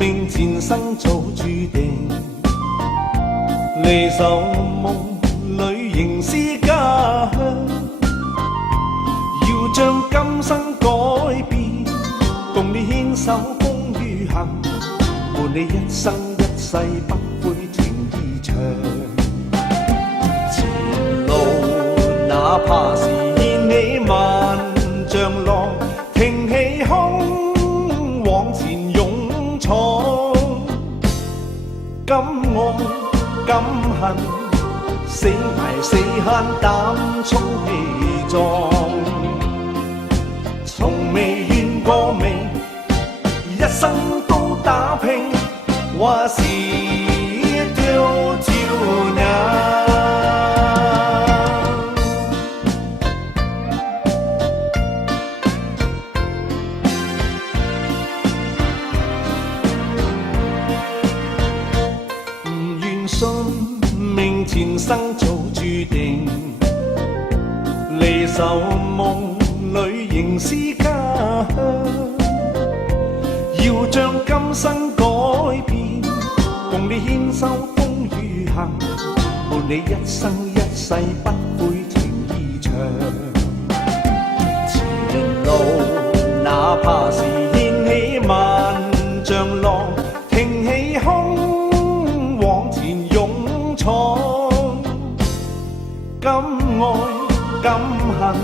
命前生早注定，离愁梦里仍是家乡。要将今生改变，共你牵手风雨行，伴你一生一世不悔情意长。前路哪怕是掀起万丈浪，挺起胸往前勇闯。敢爱敢恨，死捱死慳膽充氣壯。從未怨過命，一生都打拼，話是丟照眼。唔願信命前生早注定，離愁夢裏仍是家鄉。要將今生改變，共你牽手風雨行，伴你一生一世不悔情意長。前路哪怕是掀起萬丈浪，挺起胸往前勇闖。敢愛敢恨，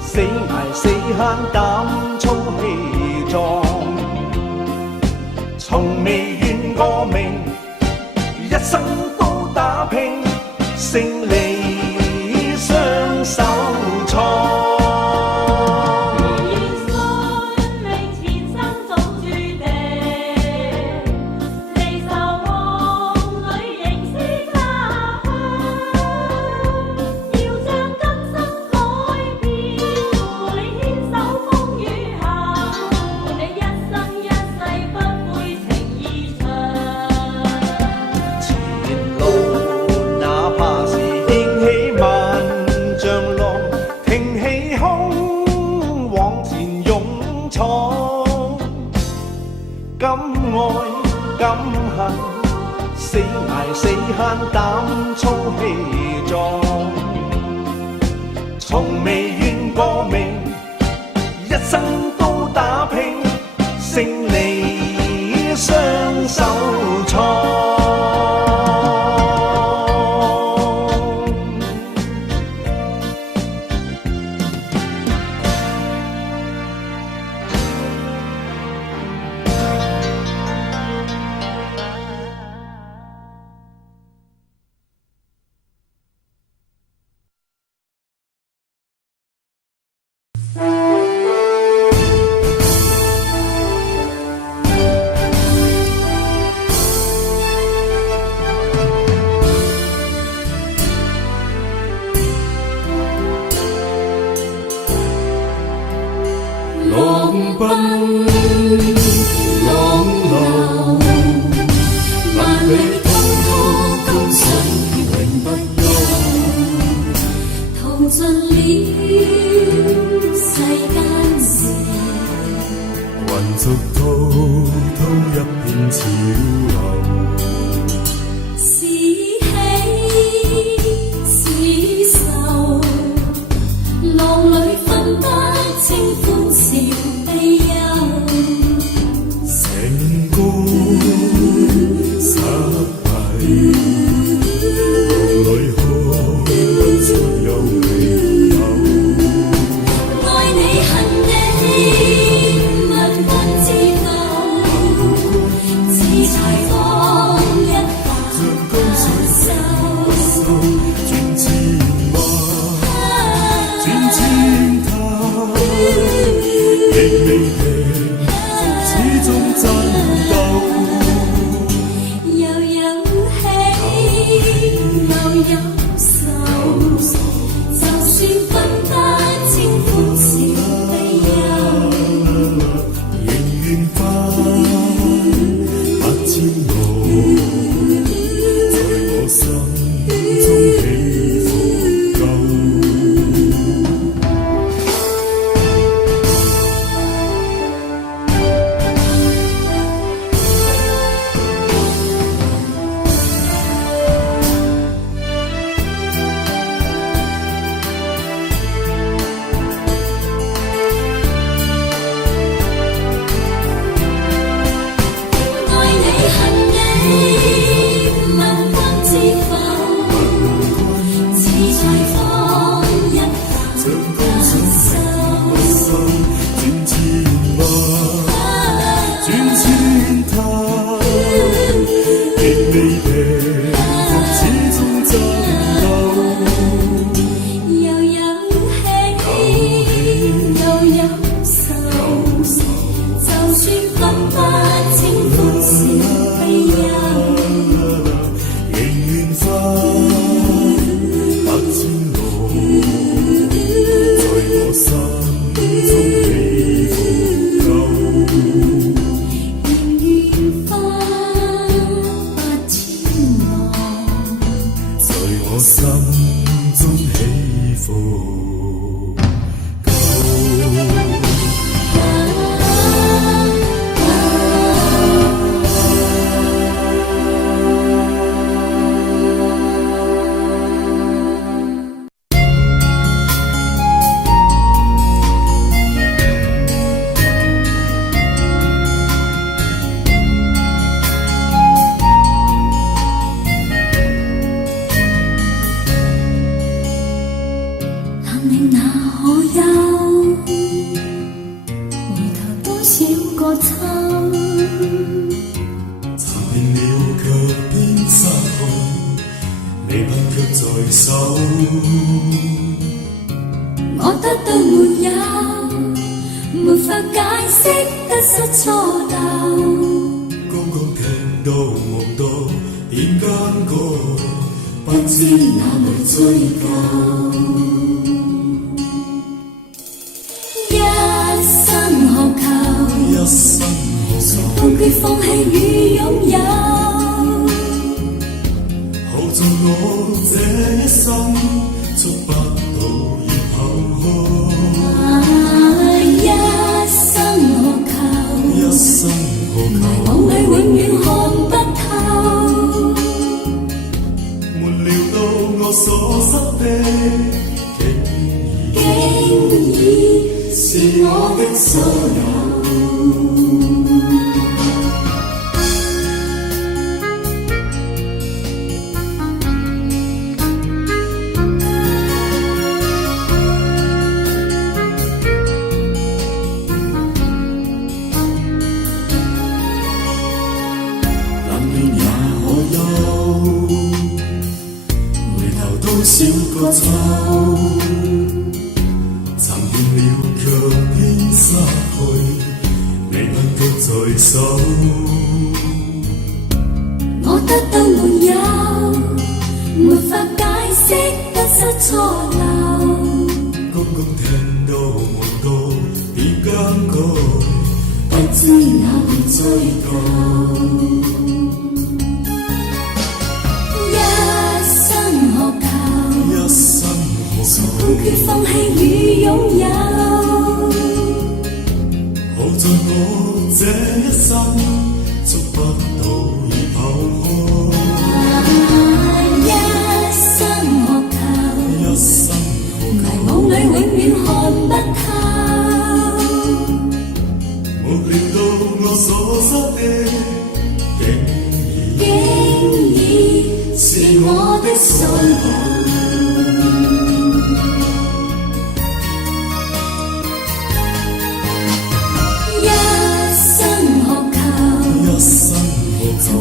死捱死慳膽充氣壯。從未怨過命，一生都打拼，勝利雙手創。敢愛敢恨，死捱死慳膽充氣壯。從未怨過命，一生都打拼，勝利雙手創。浪奔浪流，萬里滔滔江水永不休，淘盡了世間事，雲逐滔滔一片潮流。是喜是愁，浪裏分不清歡笑悲憂。成功失敗，浪裏看不出有離有。愛你恨你，問君知道，似柴火一把手，轉千彎，轉千塔，亦未平，始終爭鬥。失錯漏。剛剛聽到夢到點間個，不知哪裏追究。一生何求？一生何求？放決放棄與擁有。好在我這一生觸不到熱後空。一生何求？一生何求？夢裏永遠看不透。沒料到我所失的，竟已是我的所有。少個秋，尋遍了卻偏失去，未能夠在手。我得到沒有，沒法解釋得失錯漏。剛剛聽到夢到點間個，不知哪裏追究。一生何求？放決放棄與擁有。好在我這一生觸不到熱後空。一生何求？一生何求？迷惘裏永遠看不透。沒料到我所失的，竟已是我的所有。一生何求？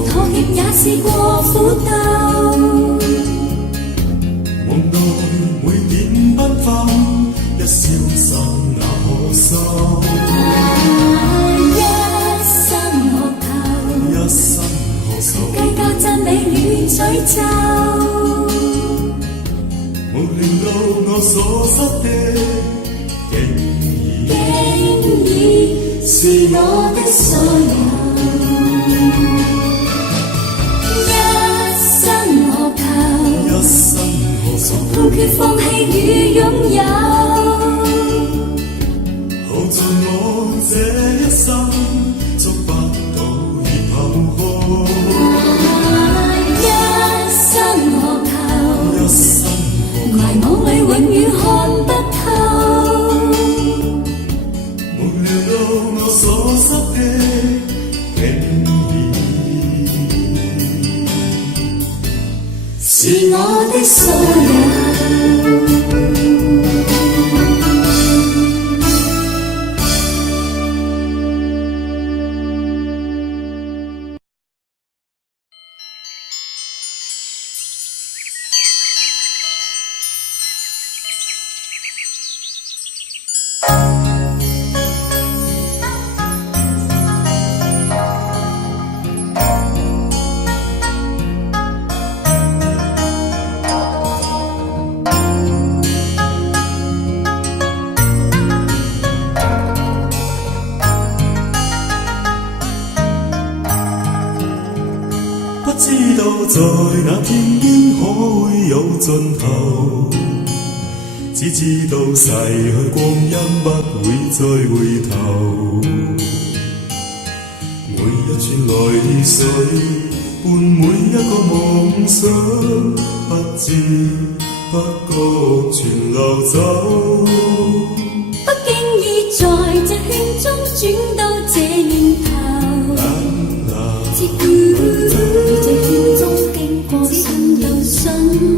妥協也試過苦鬥。夢內每點繽紛，一消失那可收。一生何求？一生何求？計較讚美與詛咒。沒料到我所失的，竟已是我的所有。一生何求？放決放棄與擁有。好在我這一生觸不到熱後空。一生何求？一生何求？迷惘裏永遠看不透。沒料到我所失的，是我的所有。不知道在那天邊可會有盡頭，只知道逝去光陰不會再回頭。每一串淚水伴每一個夢想，不知不覺全流走。不經意在這圈中轉到這念頭，自古這圈中經過信又信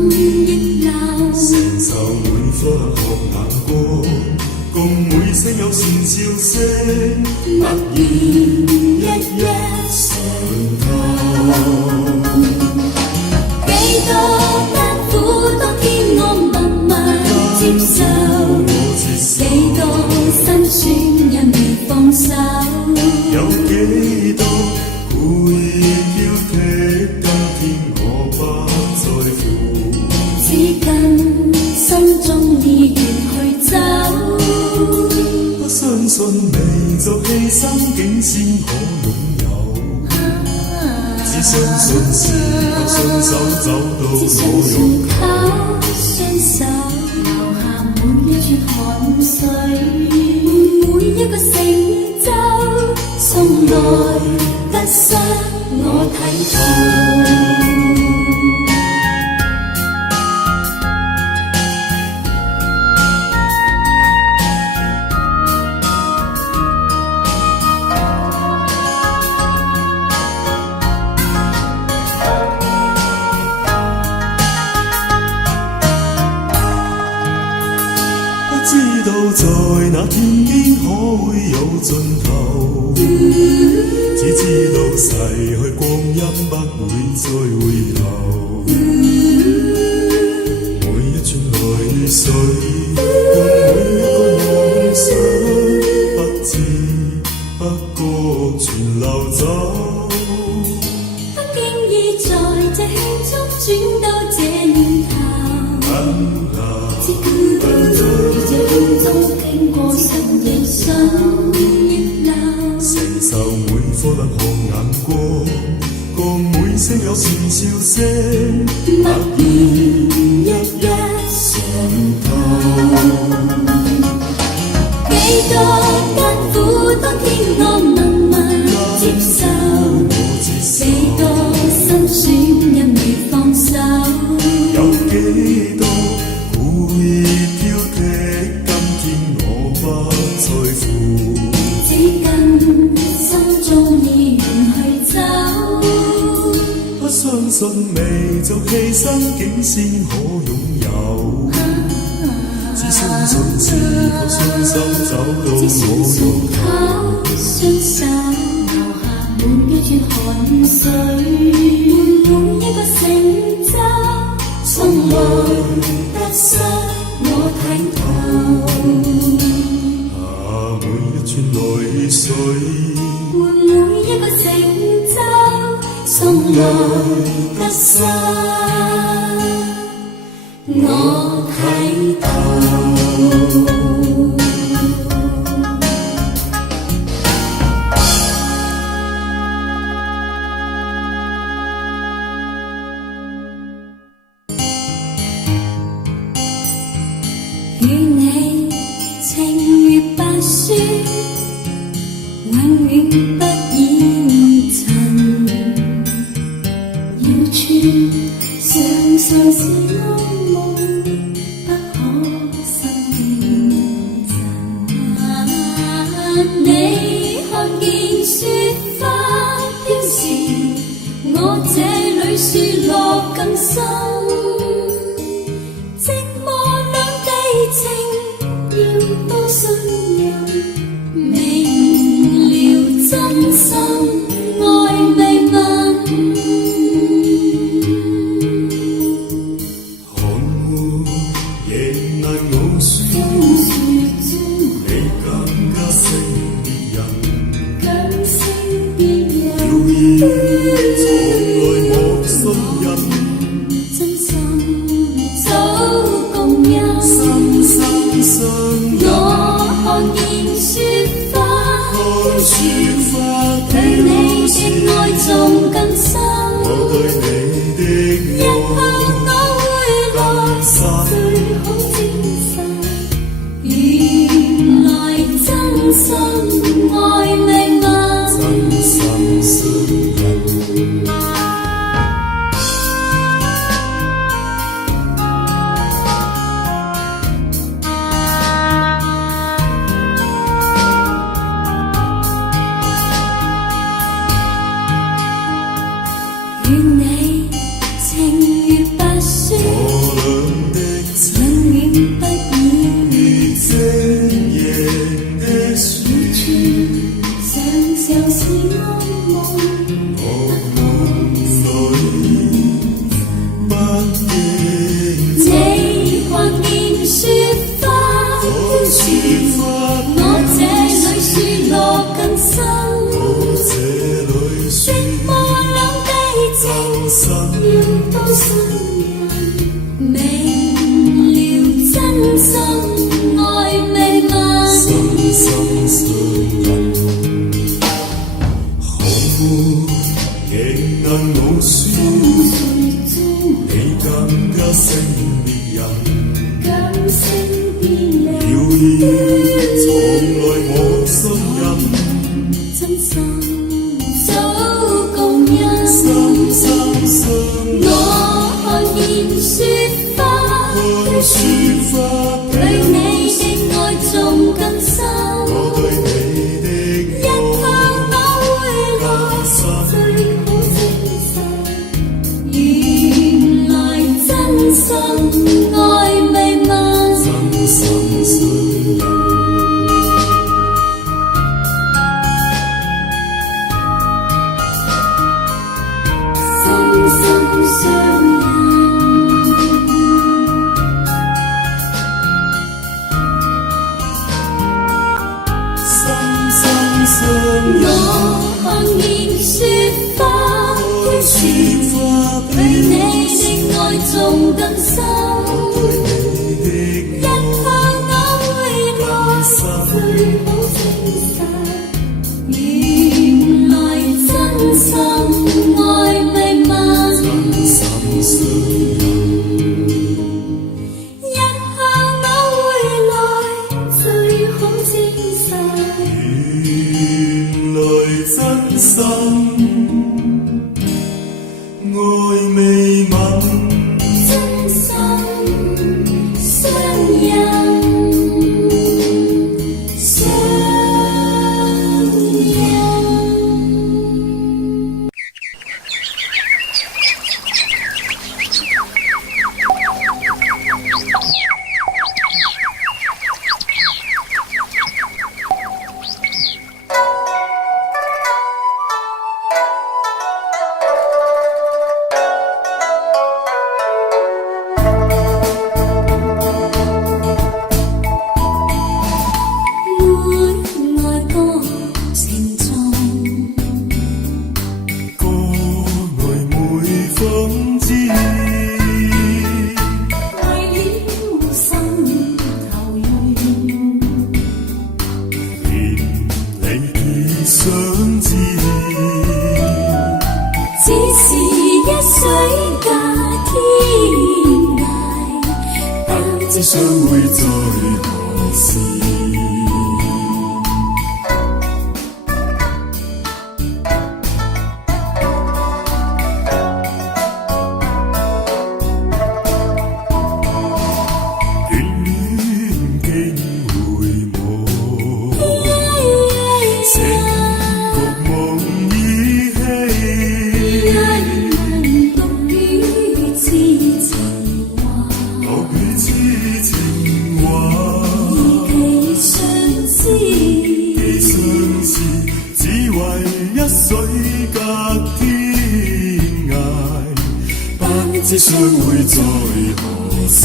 亦流，承受每分學難過，共每聲有善笑聲，默然一一上頭。幾多艱苦，當天我默默接受，幾多辛酸因未放手。只相信是靠雙手找到只相我擁信靠雙手留下每一串汗水，每一個成就，從來不失我體圖。知道在那天邊可會有盡頭，只知道逝去光陰不會再回頭。每一串淚水，共每一個夢想，不知不覺全流走。不經意在這圈中轉到這年頭，只顧到在這圈中經過晨夜信逆流，承受每顆冷汗眼光，共每聲有串笑聲，默然一一上頭。幾多艱苦當天我默默接受，幾多辛酸因未放手，有幾多故意挑剔，今天我不在乎，只跟心中意願去走。不相信未做犧牲竟先可擁有，只相信只靠雙手找到只相我信擁靠雙手留下每一串汗水，每一個成就，從來不失我體頭。每一串淚水，每一個成就，從來不失我體頭。與你情如白雪，永遠不染塵。要穿常常是噩夢，不可心驚震。你看見雪花飄時，我這裏雪落更深。寂寞兩地情，要多信任，明了真心愛未問。寒門仍難傲雪，你更加勝別人，更勝別人，謠言從來莫信任，真心早共欣。心心相印。我看見雪花能老說，你更加勝別人，謠言藏來我心印，真心早共因，深深相印。我看見雪花的雪，對你的愛仲更深。我對你的一向我會來最好證實，原來真心愛未問，真心信任。深深相印，深深相印。我看見雪花的雪，對你的愛仲更深。一向我會來最好證實，原來真心愛未問，真心相印。一向我會來最好證實。原來真心愛未泯，真心相印，相印。只相會在何時？眷戀竟回望，成局夢依稀。獨語痴情話，獨語痴情話，既相思，既相思，只為一水隔天涯，不知相會在何時。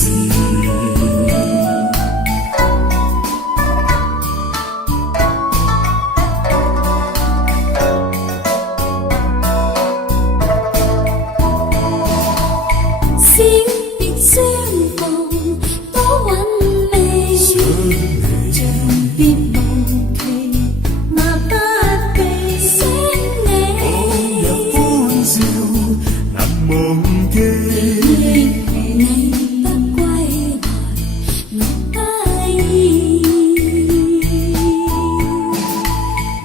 小別相逢多韻味，像別無期，那不避想你。往日歡笑難忘記，你不歸來，我不依。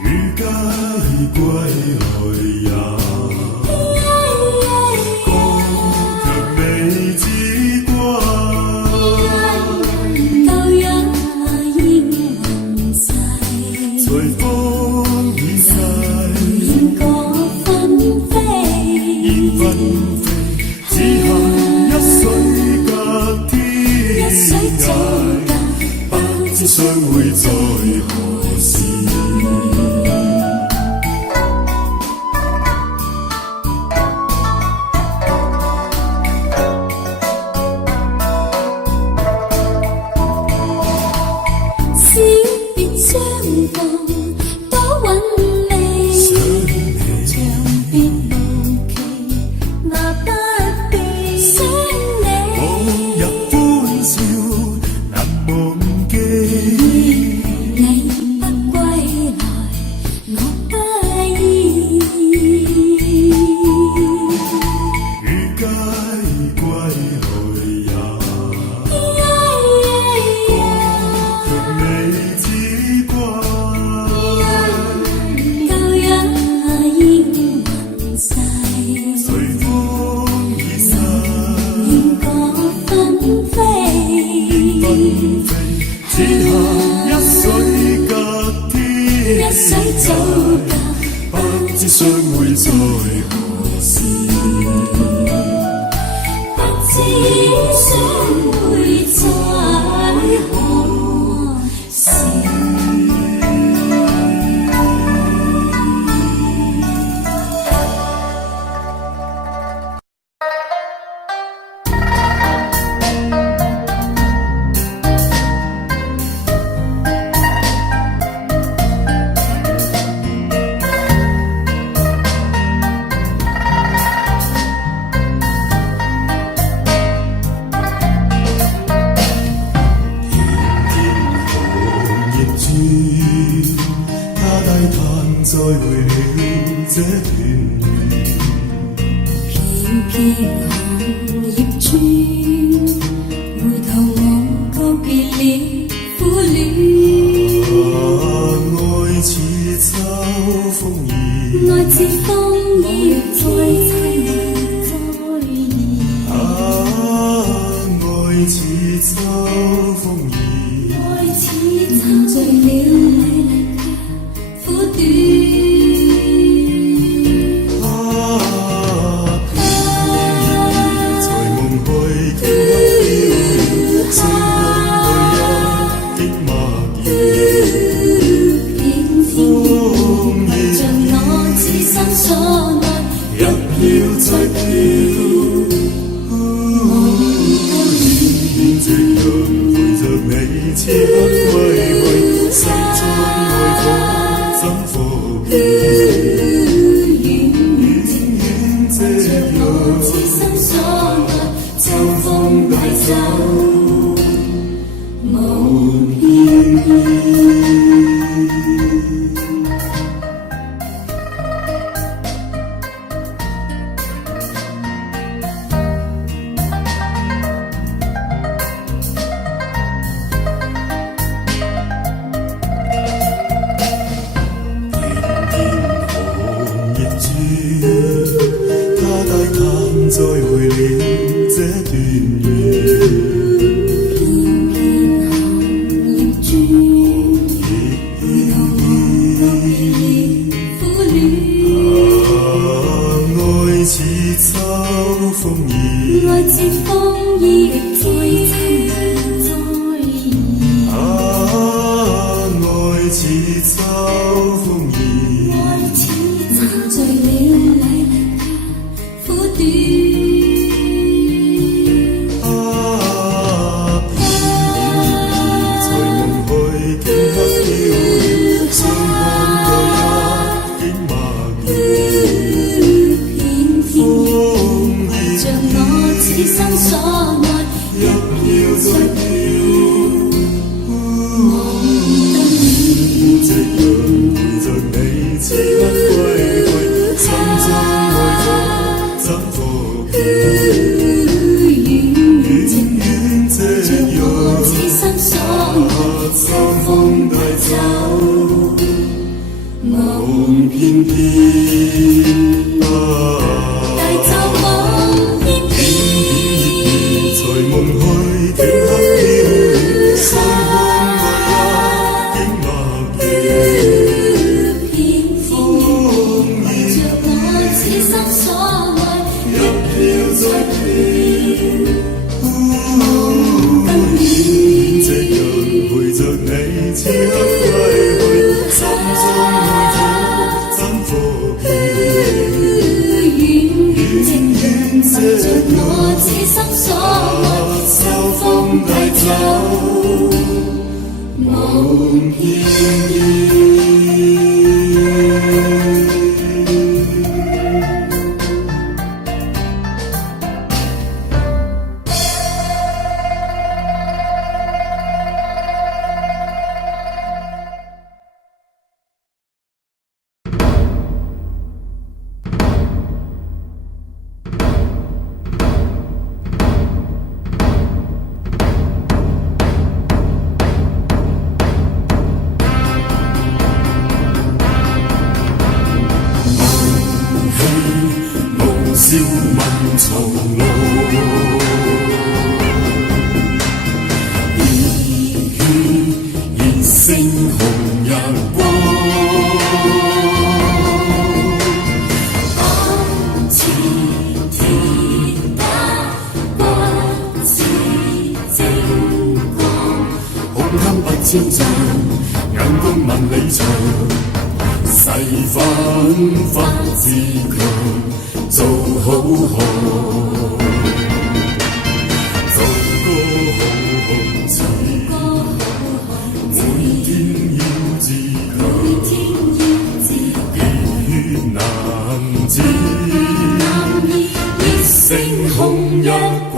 如皆歸來也。隨風已逝，煙火紛飛，煙紛飛，只恨一水隔天涯，不知相會在何時。小別相逢多韻味，長別無期，那不避想你。往日歡笑難忘記，随风而逝，願各紛飛，只下一水隔天，一水早隔，不知相會在何時，不知相會在何時。再會了這段緣，片片紅葉轉，回頭望告別了苦戀。愛似秋風兒，愛似風兒再現，愛似秋風兒，愛似沉醉了苦短。此刻歸去，心中愛火怎復燃？遠遠這樣，痴心所愛，秋風帶走無片片。再會了這段緣，片片紅葉轉，回頭望告別了苦戀。愛似秋風兒，愛似風兒再現，愛似秋風兒，愛似沉醉了苦短。此生所愛，一飄再飄，夕陽陪着你，此刻歸去，心中愛火怎復遠遠這樣，此生所愛，秋風帶走夢片片，帶走夢片片。隨夢去，頃刻飄遠，相看愛一竟默然。風兒着我此生所愛，一飄再飄，夕陽陪着你，此刻歸去，心中愛火怎復遠這我此生所愛，秋風帶走夢片片。笑問從路，熱星紅日光，不似鐵打，不似精光，胸襟不千丈，眼光萬里長，誓奮發自強，做好行，做個好漢子，每天要自強，熱血男子，熱星紅日光。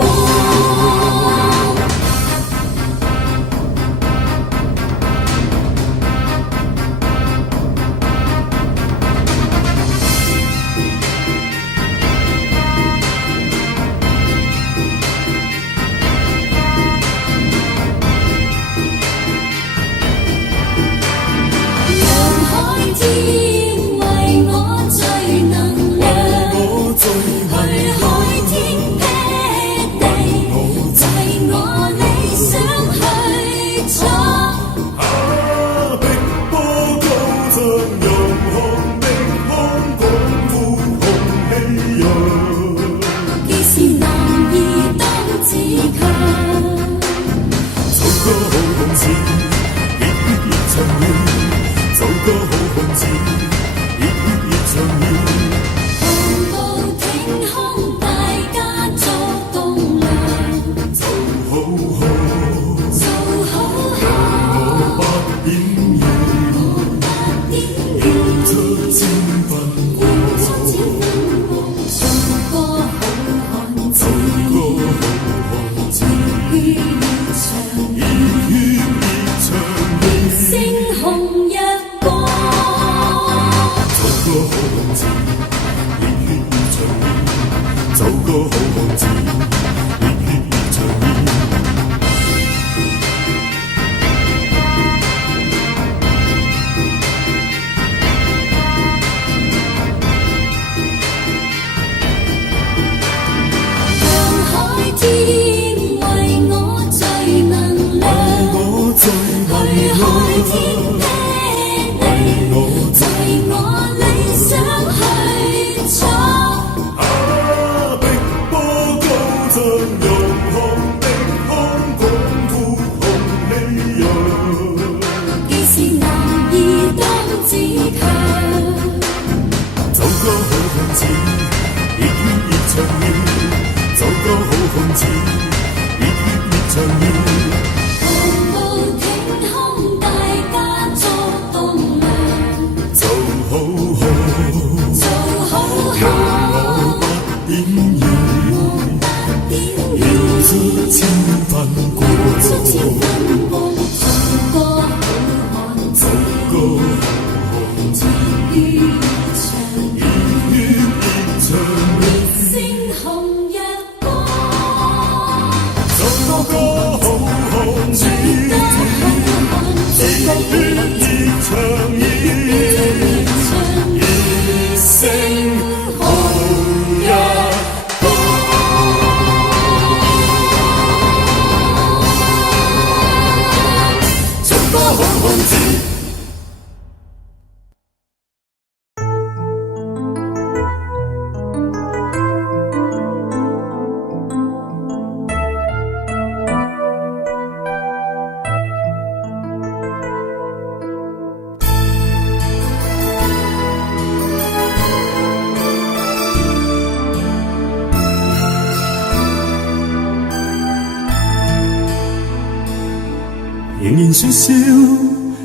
仍然說笑，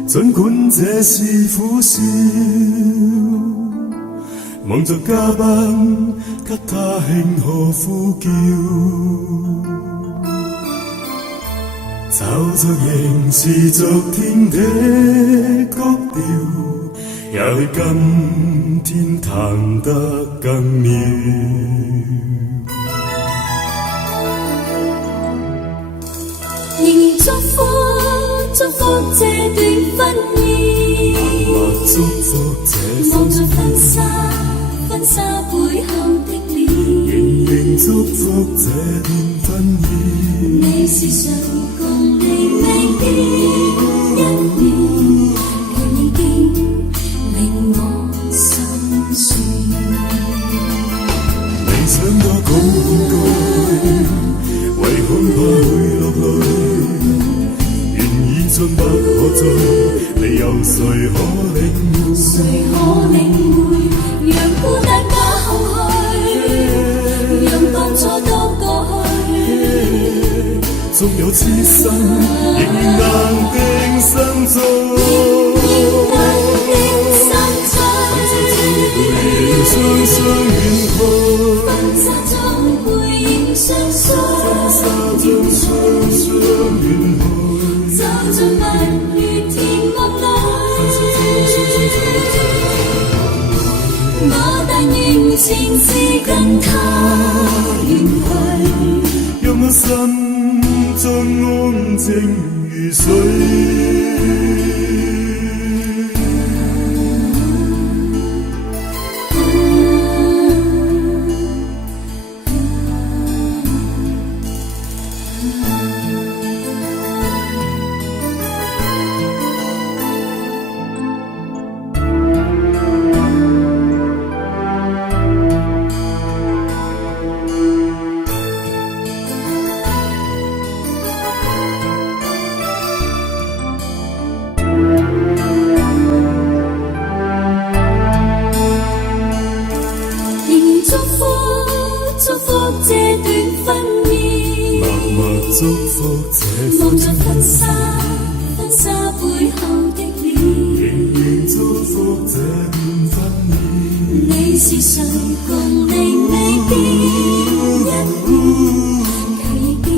儘管這是苦笑，望着嘉賓給他慶賀呼叫，找着仍是昨天的曲調，也許今天彈得更妙。仍然祝福這段婚姻，祝福這望着婚紗背後的臉，仍祝福這段婚姻。你是誰共你未必一年，卻已經令我心酸。未想多講半句，唯恐怕會落淚。緣已盡不可追，你有誰可領會？誰可領會？讓孤單加後去，讓當初都過去。縱有痴心，仍難定心中。仍難定心中。雙雙遠去，婚紗中背影雙雙。婚紗中雙雙遠去，走進蜜月甜夢裏。我但願前世跟他遠去，讓我心中安靜如水。祝福這望着婚紗背後的臉，仍然祝福這段婚姻。你是誰共你未必一年，卻已經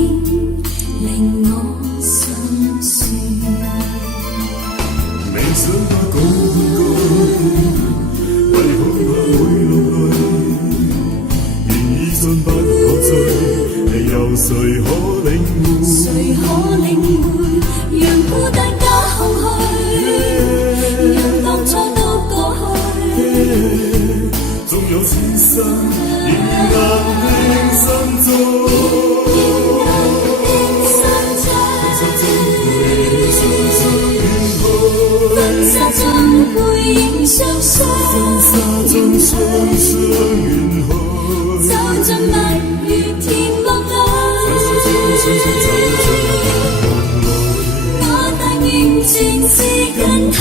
令我心酸。未想多講半句，唯恐怕會落淚。緣已盡不可追，你有誰可領會？誰可領會？讓孤單加後去，讓當初都過去。縱有此生，仍難定心中。仍難定心中。婚紗中背影雙雙。婚紗中雙雙遠去，走進蜜月甜夢裏。我但願前世跟他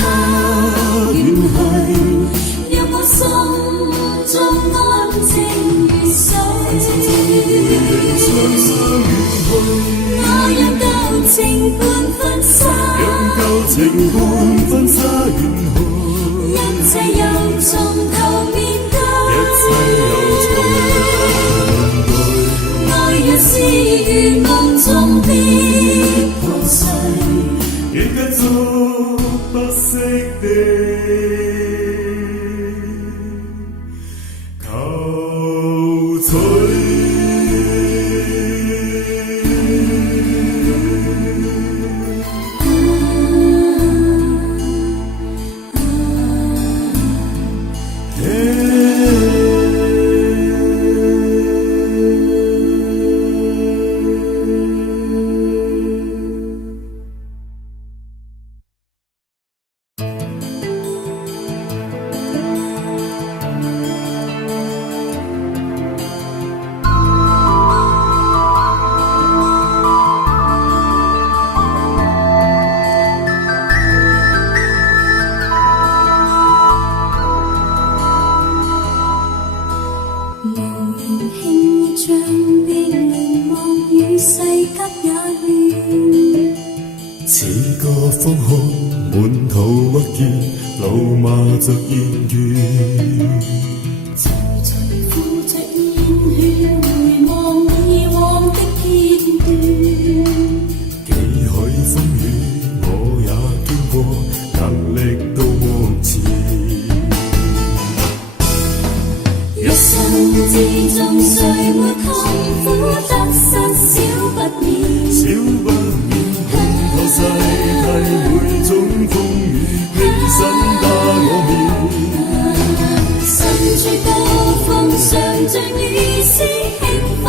遠去，讓我心中安靜如水。我讓舊情伴婚紗，讓舊情伴婚紗遠去，一切又從頭面對。一切又從頭面對。愛若是如夢中的破碎，亦繼續不息地求取。似個方空滿途鬱結，怒罵着煙雨。徐徐呼着煙血，回望以往的片段。幾許風雨我也經過，能力到目前。一生之中誰沒痛苦得失少不免，少不免頭世替每種風雨，拼身打我面。身處高峰上像雨絲輕放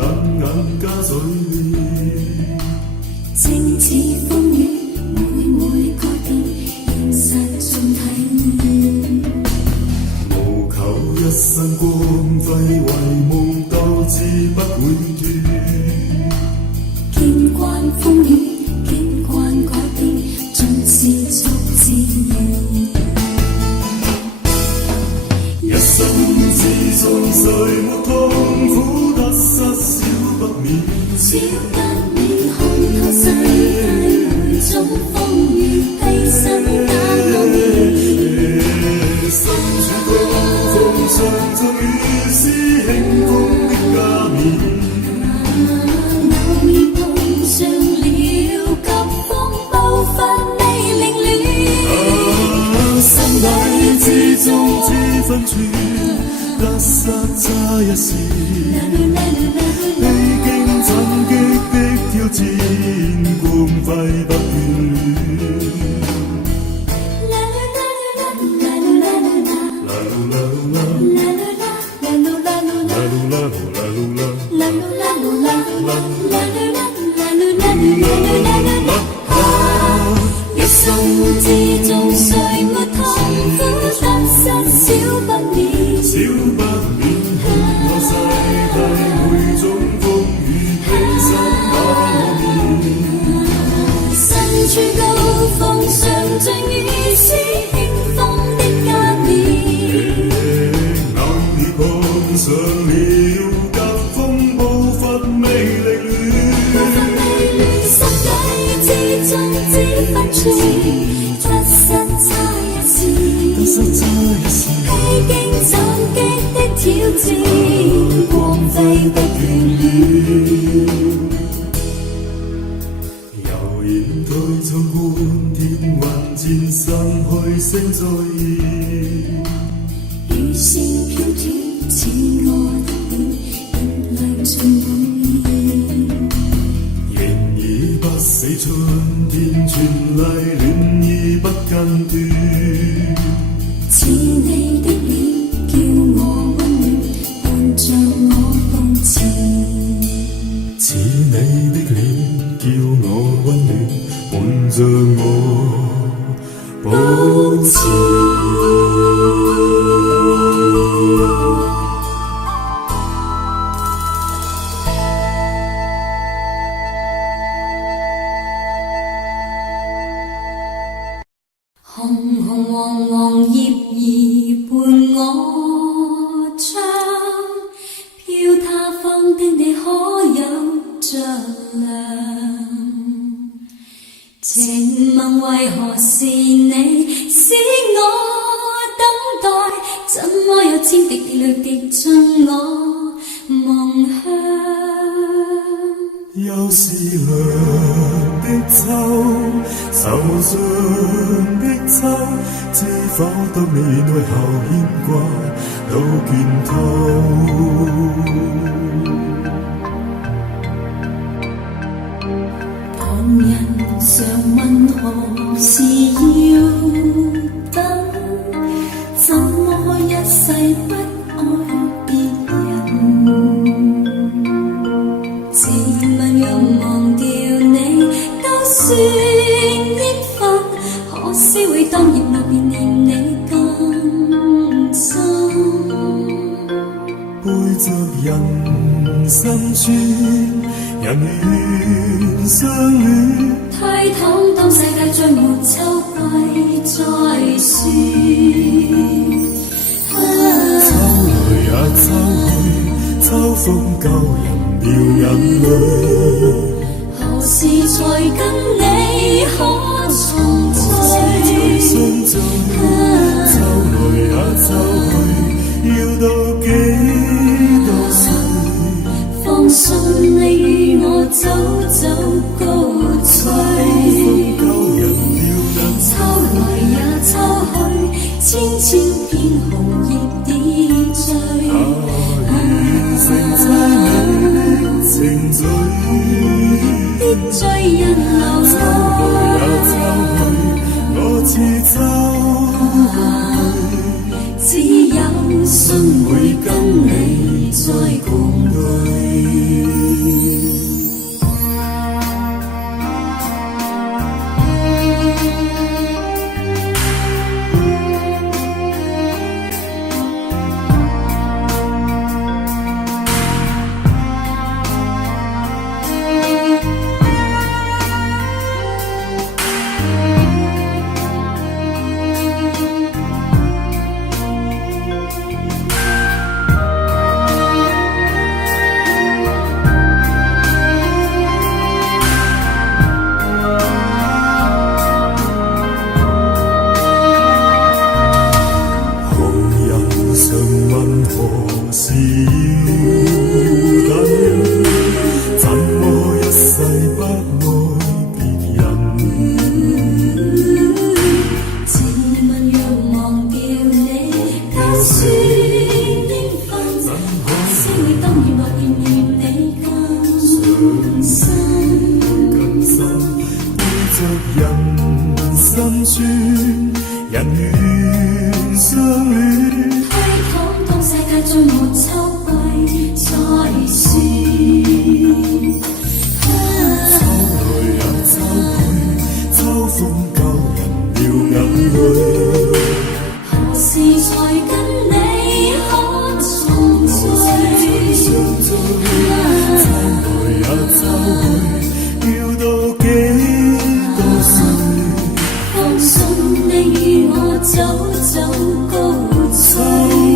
冷眼加嘴臉，正似風雨，每改變，現實盡體驗。無求一身光輝，為夢鬥志不會斷。見慣風雨，見慣改變，盡是逐自然。一生之中，誰沒痛苦得失少不免，少不免看透世界每種風雨，犧牲加安慰。身處高峰上，終於是輕風的加冕。偶然碰上了急風暴發未凌亂，心底之中只分寸，得失差一線。歷經斬擊的挑戰，光輝不眷戀。一生之中，誰沒痛苦得失少不免，少不免看透世界每種風雨，犧牲把我面。身處高峰上，像雨絲輕風的加冕。偶爾碰上了急風暴發未凌亂，心底之中只分寸，得失差一線。披荊斬棘的挑戰，光輝不眷戀。悠然抬頭觀天雲漸散去聲再現，雨線飄斷，似我的臉，眼淚盡滿面。仍已不死春天，全麗暖意不間斷。似你的臉，叫我溫暖，伴着我步前。似你的臉，叫我溫暖，伴着我步前。紅紅黃黃葉兒伴我唱，飄他方的你可有着涼？情問為何是你使我等待？怎麼有千滴淚滴進我夢鄉？又是涼的秋，愁盡的秋，知否得你愛後牽掛到倦透。旁人常問何時要等，怎麼一世不愛別人？自問若忘掉你，都算應份。可惜會當葉落便念你更深。背着人生村，人願相戀。推搪當世界再沒秋季再說。秋來也秋去，秋風救人掉眼淚。何時才跟你可重聚？相聚，秋來也秋去，要到幾多歲？放信你與我早早高翠。秋風救人掉眼淚，秋來也秋去，千千片紅葉點綴。完成猜你的情緒。的醉人流秋來也秋去，我似秋去，只有信會跟你再共對。人願相戀。推搪當世界再沒秋季再說。秋來也秋去，秋風救人了眼淚。何時才跟你可重聚？秋來也秋去，要到幾多歲？相信你與我早早高秋追。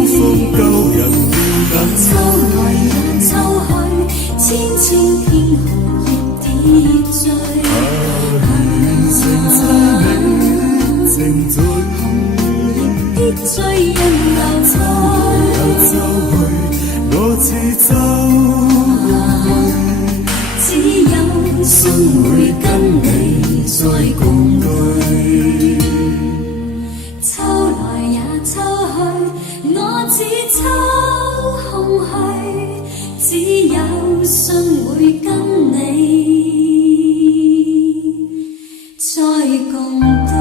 風救人了眼秋來也秋去，千千片荷葉跌墜。情醉，跌醉人流在。秋去，我似秋去，只有信會跟你再共對。秋來也秋去，我似秋空虛，只有信會跟你再共對。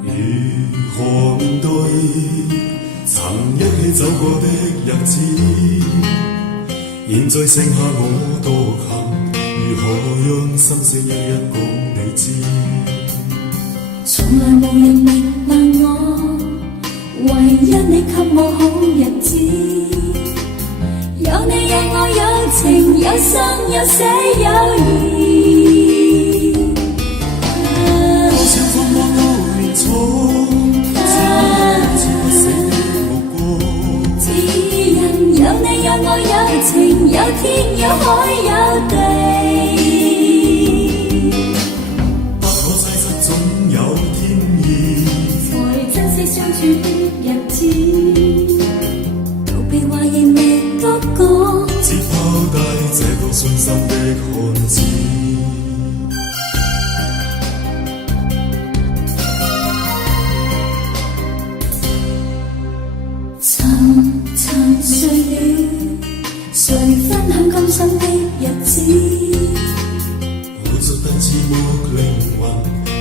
如何面對曾一起走過的日子？現在剩下我獨行，如何讓心聲一一講你知？從來無人明白我，唯一你給我好日子。有你有我有情有生有死有義。多少風光都連錯，只不死的目光。只因有你有我有情有天有海有地。不可擠塞總有天意，才珍惜相處的日子。逃避話亦未多講，只拋低這個信心的漢子。沉睡了，誰分享今生的日子？活着但似沒靈魂，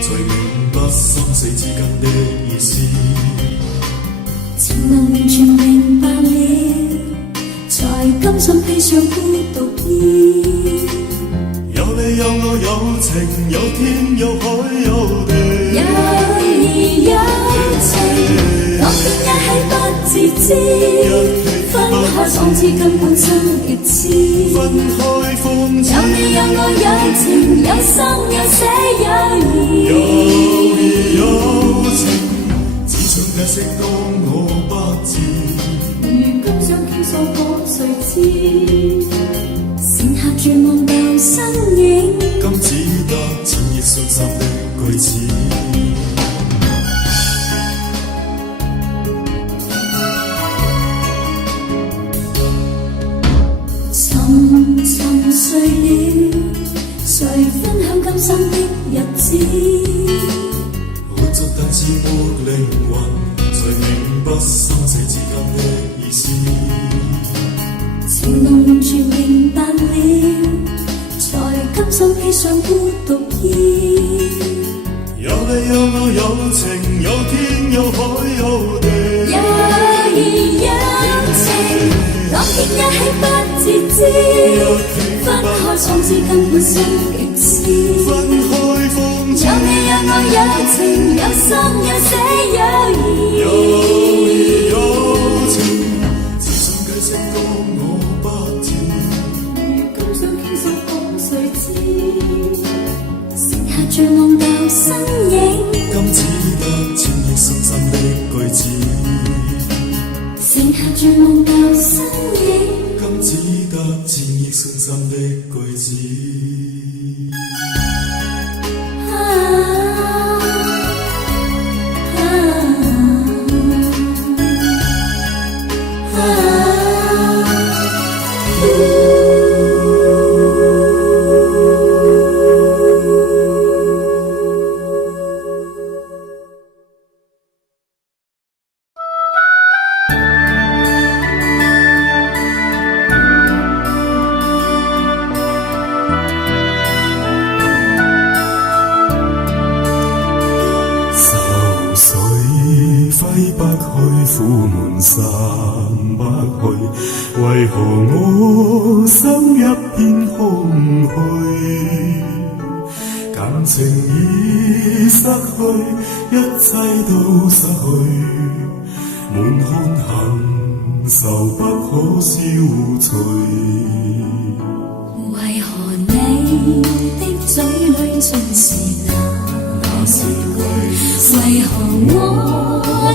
才明白生死之間的意思。情能完全明白了，才甘心披上孤獨衣。有你有我有情有天有海有地，有義有情，當天一起不自知，分開創至根本生極痴。分開風箏，有你有我有情有生有死有義。有義有情，只想解釋當我不知。如今想傾訴過誰知？剩下絕望舊身影，今只得千億信心的句子。沉睡了，誰分享今生的日子？活着但似沒靈魂，才明白生死之間的意思。情濃完全明白了，才甘心披上孤獨衣。有你有我有情有天有海有地，有義有情，當天一起不自知，分開創至根本生極痴。分開風箏，有你有我有情有生有死有義。有義有情，只想解釋當我不知。如今想傾訴講誰知？剩下絕望舊身影，今只得千億信心的句子。剩下絕望舊身影，今只得千億信心的句子。苦悶散不去，為何我心一片空虛？感情已失去，一切都失去，滿腔恨愁不可消除。為何你的嘴裏盡是那是為何我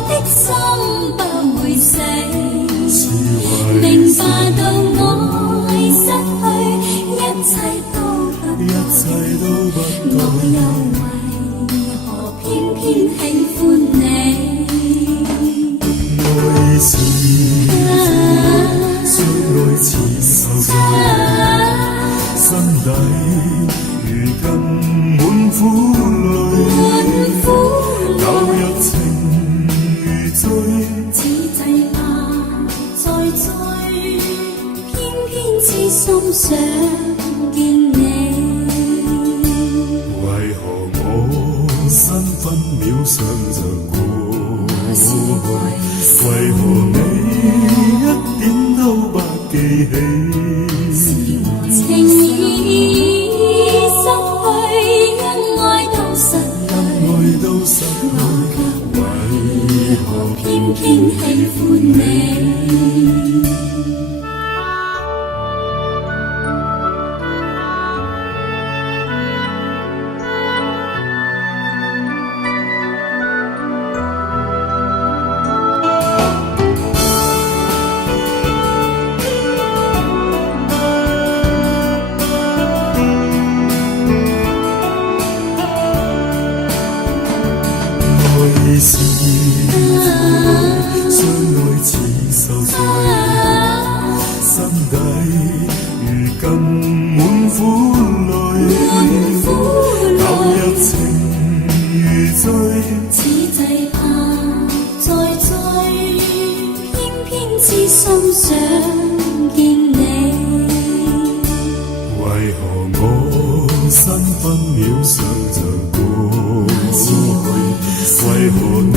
的心不會死？明白到愛失去，一切都不對，我又為何偏偏喜歡你？愛是相愛似受罪，心底如今滿苦淚，舊日情如醉，此際怕再追，偏偏痴心想見你。為何我身分秒上就過去？為何你一點都不記起？情已失去，因愛都失去，我卻為何偏偏喜歡你？愛是相愛似受罪，心底如今滿苦淚，舊日情如醉，此際怕再追，偏偏痴心想見你。為何我身分秒上就過去？為何你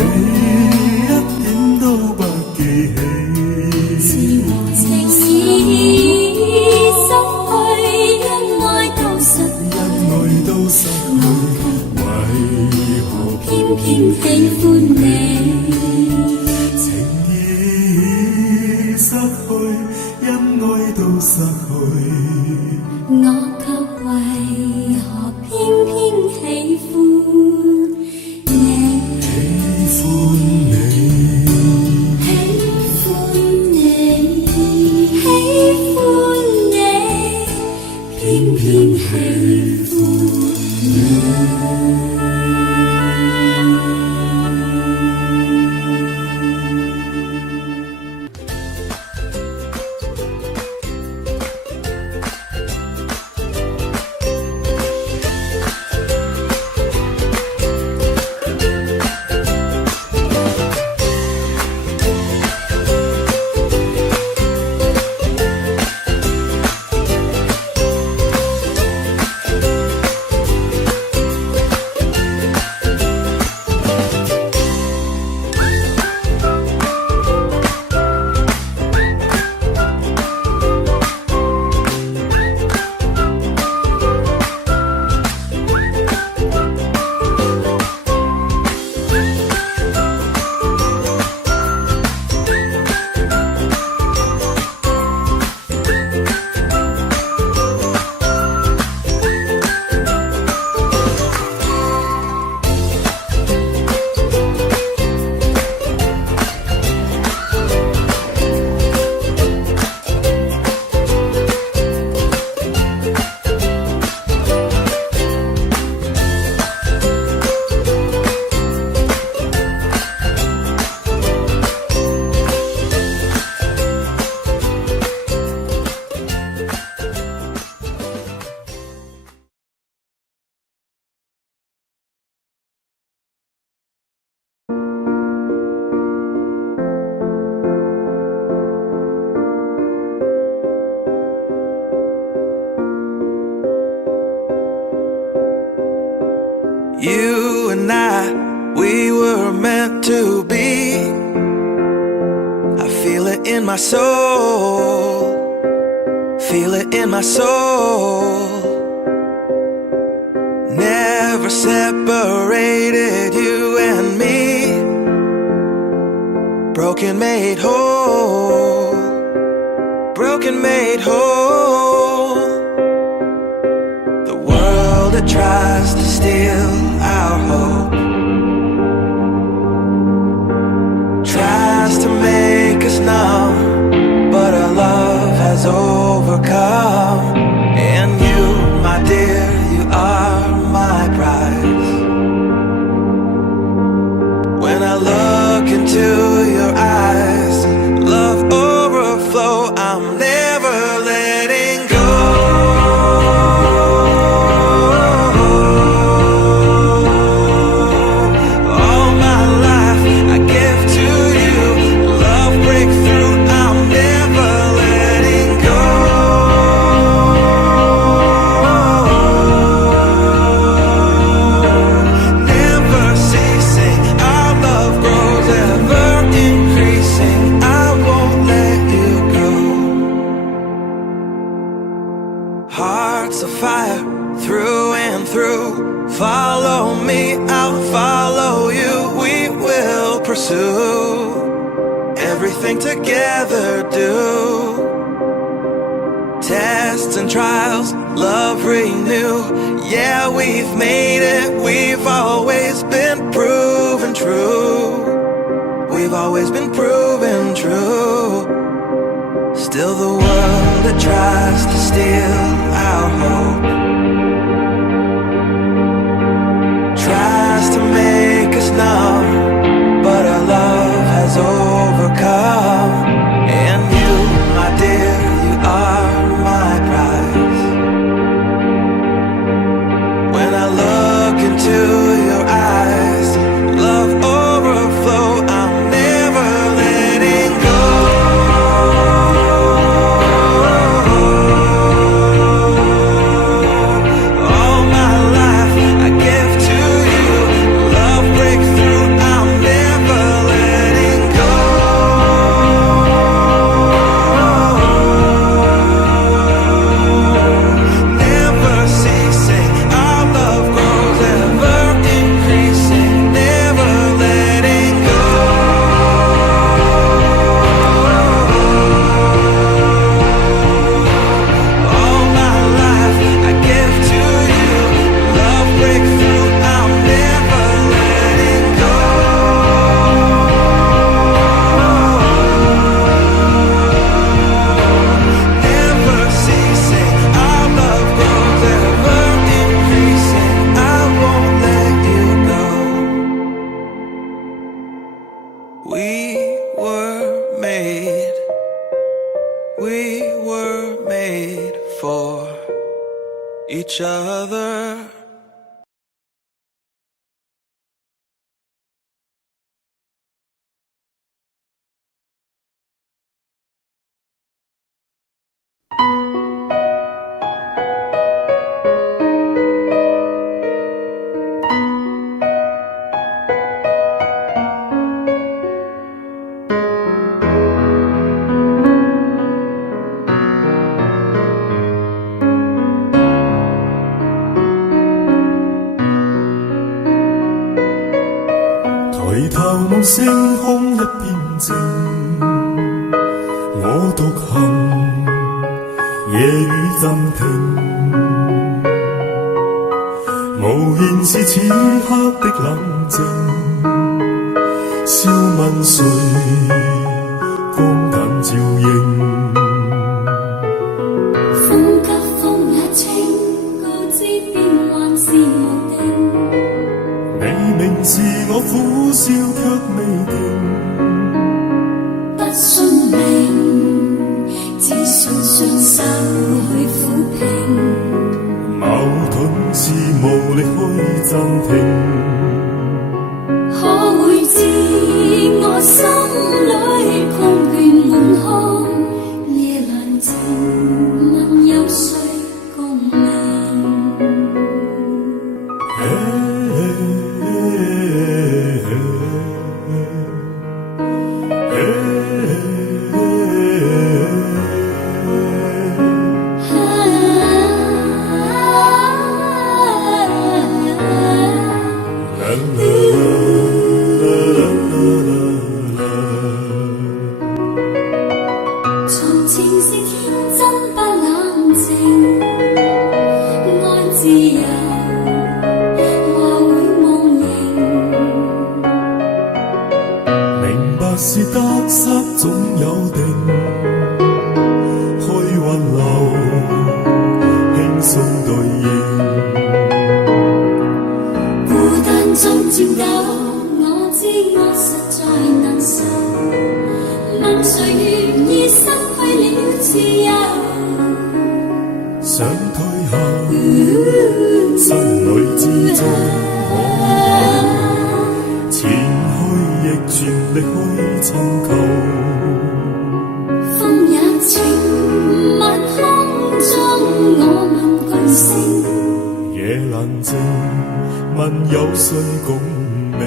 一點都不記起？情已失去，因愛都失去，我卻為何偏偏喜歡你？情已失去，因愛都失去，我卻為何偏偏喜歡你？喜歡你，喜歡你，喜歡你，偏偏喜歡你。You and I, we were meant to be. in my soul, feel it in my soul. Never separated you and me. Broken made whole, broken made whole. The world that tries to steal our hope tries to make us numb, but our love has overcome. And you, my dear, you are my prize. When I look into your eyes, love overflow, I'm never letting go. All my life I give to you, love breakthrough, I'm never letting go. Never ceasing, our love grows ever increasing, I won't let you go. Hearts of fire through and through, follow me, I'll follow you. We will pursue everything together, do tests and trials, love renew. Yeah, we've made it, we've always been proven true. We've always been proven true. Still the world that tries to steal our hope tries to make us numb, but our love has overcome. And you, my dear, you are my prize. When I look into your eyes, love overflow, I'm never letting go. All my life I give to you, love breakthrough, I'm never letting go. Never ceasing, our love grows ever increasing, never letting go. All my life I give to you, love breakthrough, I'm never letting go. Never ceasing, our love grows ever increasing, I won't let you go. We were made for each other.抬頭望星空一片靜，我獨行，夜雨暫停，無言是此刻的冷靜，笑問誰，光淡照映。風急風也清，告知變幻是無定。你明是我苦笑卻未停，不信命，只信雙手去撫平。矛盾是無力去暫停。可會知我心裏困倦滿腔，夜闌靜，問有誰共鳴？想退後，心裏之中我前去亦全力去尋求。風也清，晚空中我問巨星，夜闌靜，問有誰共鳴？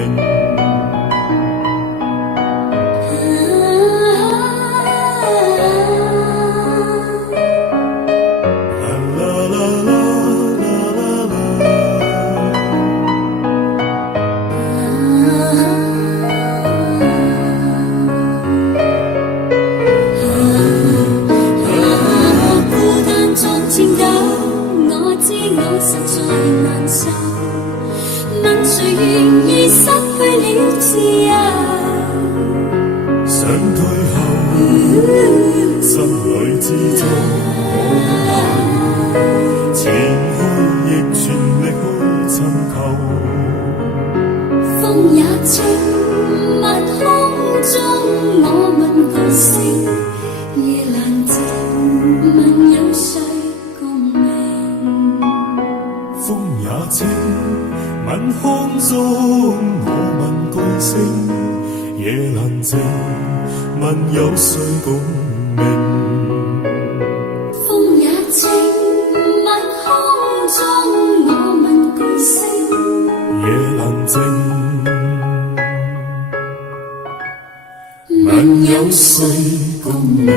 實在難受，問誰願意失去了自由？想退後，心裏之中我前去亦全力去尋求。風也清，晚空中我問巨星，夜闌靜，問有誰？風也清，晚空中我問巨星，夜闌靜，問有誰共鳴？風也清，晚空中我問巨星，夜闌靜，問有誰共鳴？